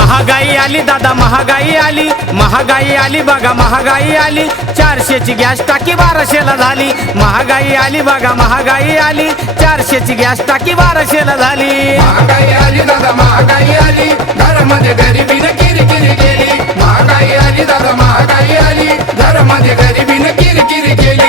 महागाई आली दादा महागाई आली, महागाई आली बघा महागाई आली, 400ची गॅस टाकी 1200ला झाली. महागाई आली बघा महागाई आली, 400ची गॅस टाकी 1200ला झाली. महागाई आली दादा महागाई आली, घरामध्ये गरिबीने किरकिरी केली. महागाई आली दादा महागाई आली, घरामध्ये गरिबीने किरकिरी केली.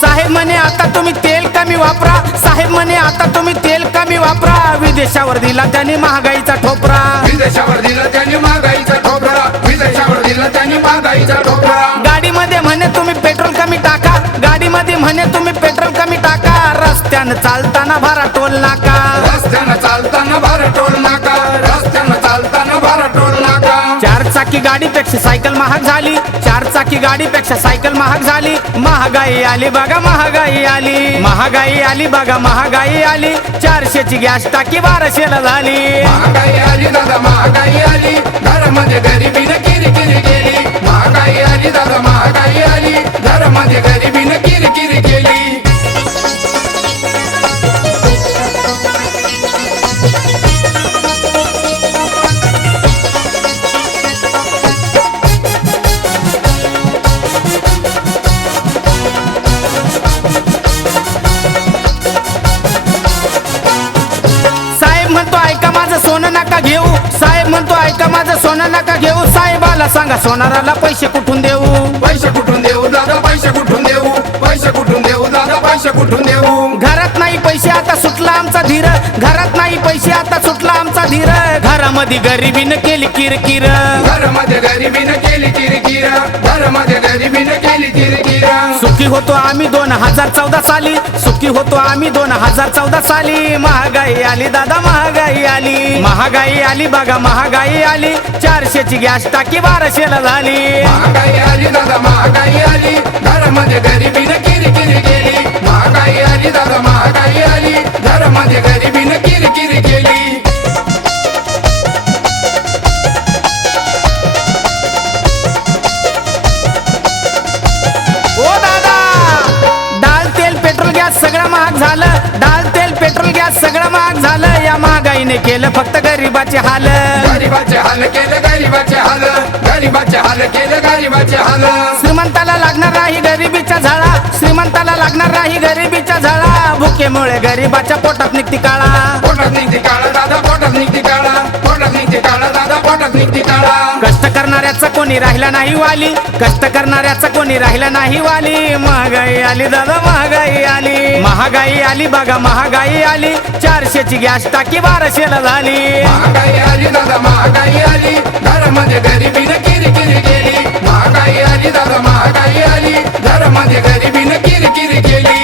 साहेब म्हणे आता तुम्ही तेल कमी वापरा, साहेब म्हणे आता तुम्ही तेल कमी वापरा, विदेशावर दिला त्यांनी महागाईचा ठोपरा. विदेशावर दिला त्यांनी महागाईचा ठोकरा, विदेशावर दिला त्यांनी महागाईचा ठोकरा. गाडीमध्ये म्हणे तुम्ही पेट्रोल कमी टाका, गाडीमध्ये म्हणे तुम्ही पेट्रोल कमी टाका, रस्त्यानं चालताना भरा टोल नाका. रस्त्यानं चालताना भार टोल नाका, रस्त्यानं चालताना भार टोल नाका. 4 चाकी गाडीपेक्षा सायकल महाग झाली, 4 चाकी गाडीपेक्षा सायकल महाग झाली. महागाई आली बघा महागाई आली, महागाई आली बघा महागाई आली, 400ची गॅस टाकी 1200ला झाली. महागाई आली दादा महागाई आली, घरामध्ये गरिबीने किरकिरी केली. महागाई आली दादा महागाई आली, घरामध्ये गरिबीने किरकिरी केली. साहेब म्हणतो ऐका माझं सोनं नका घेऊ, साहेब म्हणतो ऐका माझं सोनं नका घेऊ, साहेबाला सांगा सोनाराला पैसे कुठून देऊ. पैसे कुठून देऊ दादा पैसे कुठून देऊ, पैसे कुठून देऊ दादा पैसे कुठून देऊ. घरात नाही पैसे आता सुटला आमचा धीर, घरात नाही पैसे आता सुटला आमचा धीर, घरामध्ये गरिबीनं केली किरकिर. घरामध्ये गरिबीने केली किरकिर, घरामध्ये गरिबीने केली किरकिर. सुखी होतो आम्ही 2014 साली, सुखी होतो आम्ही 2014 साली. महागाई आली दादा महागाई आली, महागाई आली बघा महागाई आली, 400ची गॅस टाकी 1200ला झाली. महागाई आली दादा महागाई आली, घरामध्ये गरिबीने किरकिरी केली. महागाई आली दादा महागाई आली, घरामध्ये गरिबीने किरकिरी केली. ओ दादा डाळ तेल पेट्रोल गॅस सगळं महाग झालं, डाळ तेल पेट्रोल गॅस सगळं महाग झालं, या महागाईने केलं फक्त गरिबाचे हाल. गरिबाचे हाल केले गरिबाचे हाल, गरिबाचे हाल केले गरिबाचे हाल. श्रीमंताला लागणार नाही गरिबीच्या झाडा, श्रीमंताला लागणार नाही गरिबीच्या झाडा, भुकेमुळे गरिबाच्या पोटात निघती काळा. पोटात निघते काळा दादा पोटात निघते काळा, पोटात निघते काळा दादा पोटात निघते काळा. कष्ट करणाऱ्याचा कोणी राहिला नाही वाली, कष्ट करणाऱ्याचा कोणी राहिला नाही वाली. महागाई आली दादा महागाई आली, महागाई आली बघा महागाई आली, 400ची गॅस टाकी 1200ला झाली. महागाई आली दादा महागाई आली, घरामध्ये गरिबीने किरकिरी केली. महागाई आली दादा महागाई आली, घरामध्ये गरिबीने किरकिरी केली.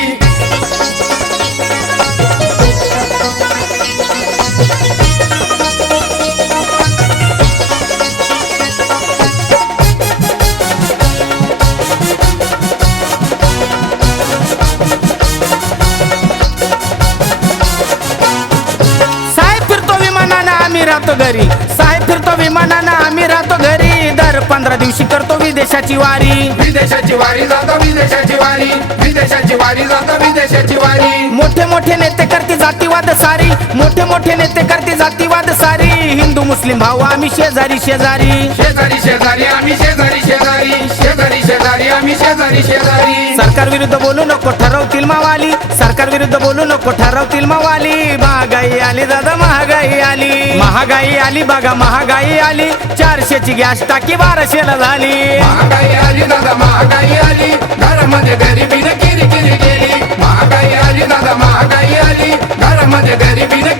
साहेब फिरतो विमानानं आम्ही राहतो घरी, साहेब फिरतो विमानानं आम्ही राहतो घरी, दर 15 दिवशी करतो विदेशाची वारी. विदेशाची वारी जाता विदेशाची वारी, विदेशाची वारी जाता विदेशाची वारी. मोठे मोठे नेते करते जातीवाद सारी, मोठे मोठे नेते करते जातीवाद सारी, हिंदू मुस्लिम भाऊ आम्ही शेजारी शेजारी. शेजारी शेजारी आम्ही शेजारी शेजारी, शेजारी शेजारी आम्ही शेजारी शेजारी. सरकार विरुद्ध बोलू नको ठरवतील मावाली, सरकार विरुद्ध बोलू नको ठरवतील मावाली. महागाई आली दादा महागाई आली, महागाई आली बघा महागाई आली, 400ची गॅस टाकी 1200ला झाली. महागाई आली दादा महागाई आली, घरामध्ये गरिबीने किरकिरी केली. महागाई आली दादा महागाई आली, घरामध्ये गरिबीने